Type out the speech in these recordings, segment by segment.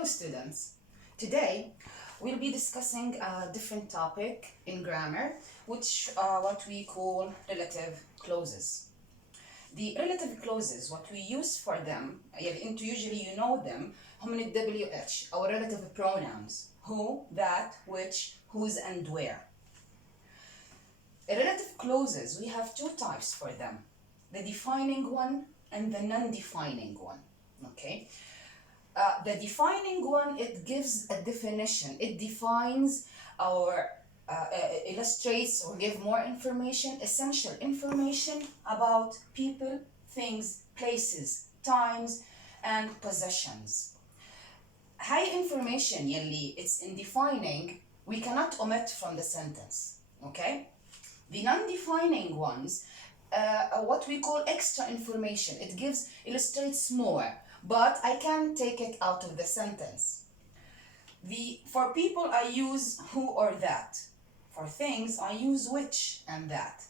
Hello students. Today we'll be discussing a different topic in grammar, which what we call relative clauses. The relative clauses, what we use for them, and usually you know them, هم من WH, our relative pronouns, who, that, which, whose, and where. Relative clauses, we have two types for them, the defining one and the non-defining one, okay? The defining one, it gives a definition. It defines or illustrates or give more information, essential information about people, things, places, times, and possessions. High information يلي it's in defining, we cannot omit from the sentence, okay? The non-defining ones, what we call extra information, it illustrates more, but I can take it out of the sentence. For people, I use who or that. For things, I use which and that.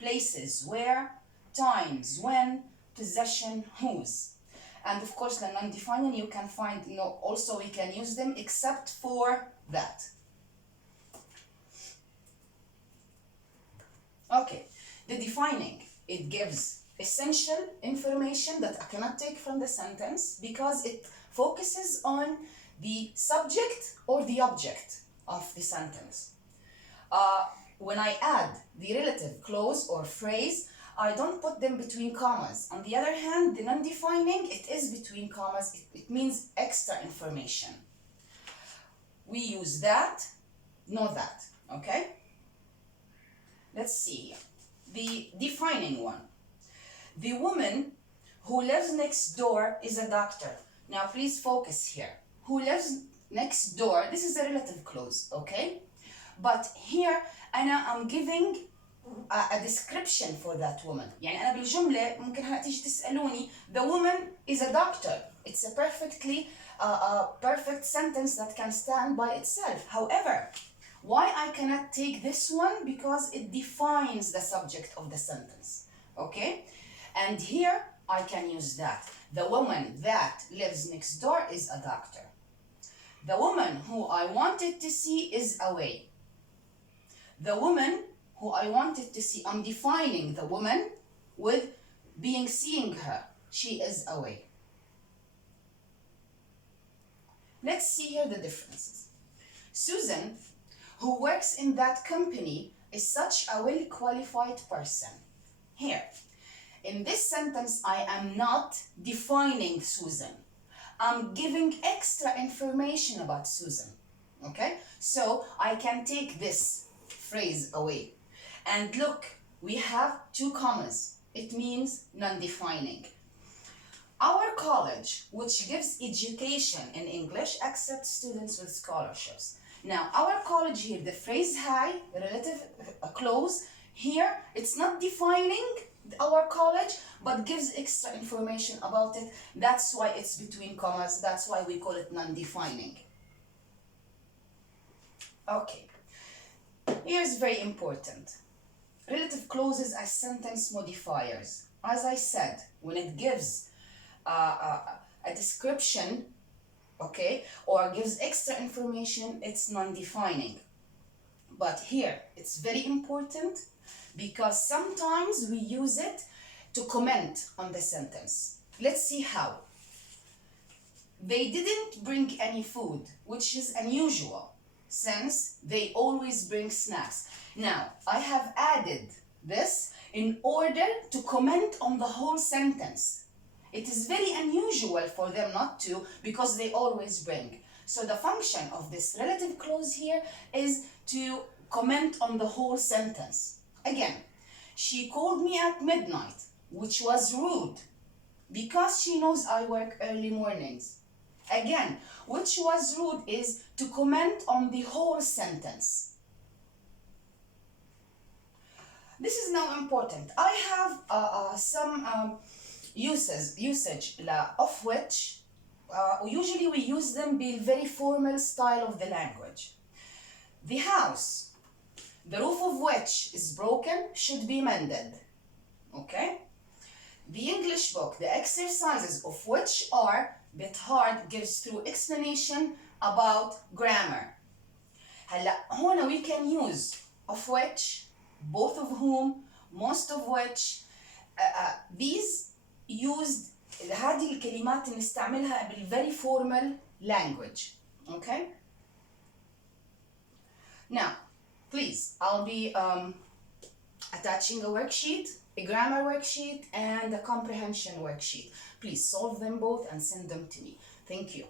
Places, where, times, when, possession, whose. And of course, the non-defining, you can find, also we can use them except for that. Okay, the defining, it gives essential information that I cannot take from the sentence because it focuses on the subject or the object of the sentence. When I add the relative clause or phrase, I don't put them between commas. On the other hand, the non-defining, it is between commas. It means extra information. We use that, know that, okay? Let's see here. The defining one. The woman who lives next door is a doctor. Now please focus here. Who lives next door, this is a relative clause, okay? But here I'm giving a description for that woman. يعني أنا بالجملة ممكن هلا تيجي تسألوني, the woman is a doctor. It's a perfect sentence that can stand by itself. However, why I cannot take this one? Because it defines the subject of the sentence, okay? And here I can use that. The woman that lives next door is a doctor. The woman who I wanted to see is away. The woman who I wanted to see, I'm defining the woman with seeing her. She is away. Let's see here the differences. Susan, who works in that company, is such a well-qualified person. Here, in this sentence, I am not defining Susan. I'm giving extra information about Susan, okay? So I can take this phrase away. And look, we have two commas. It means non-defining. Our college, which gives education in English, accepts students with scholarships. Now, our college here, the phrase high, relative clause, here, it's not defining our college, but gives extra information about it. That's why it's between commas. That's why we call it non-defining. Okay. Here's very important. Relative clauses as sentence modifiers. As I said, when it gives a description, okay, or gives extra information, it's non-defining. But here, it's very important because sometimes we use it to comment on the sentence. Let's see how. They didn't bring any food, which is unusual since they always bring snacks. Now, I have added this in order to comment on the whole sentence. It is very unusual for them not to because they always bring. So the function of this relative clause here is to comment on the whole sentence. Again, she called me at midnight, which was rude because she knows I work early mornings. Again, which was rude is to comment on the whole sentence. This is now important. I have some usage of which usually we use them in very formal style of the language. The house, the roof of which is broken, should be mended. Okay? The English book, the exercises of which are bit hard gives through explanation about grammar. هلا هون we can use of which, both of whom, most of which. These used هذه الكلمات نستعملها بالvery formal language. Okay? Now, please, I'll be attaching a worksheet, a grammar worksheet, and a comprehension worksheet. Please solve them both and send them to me. Thank you.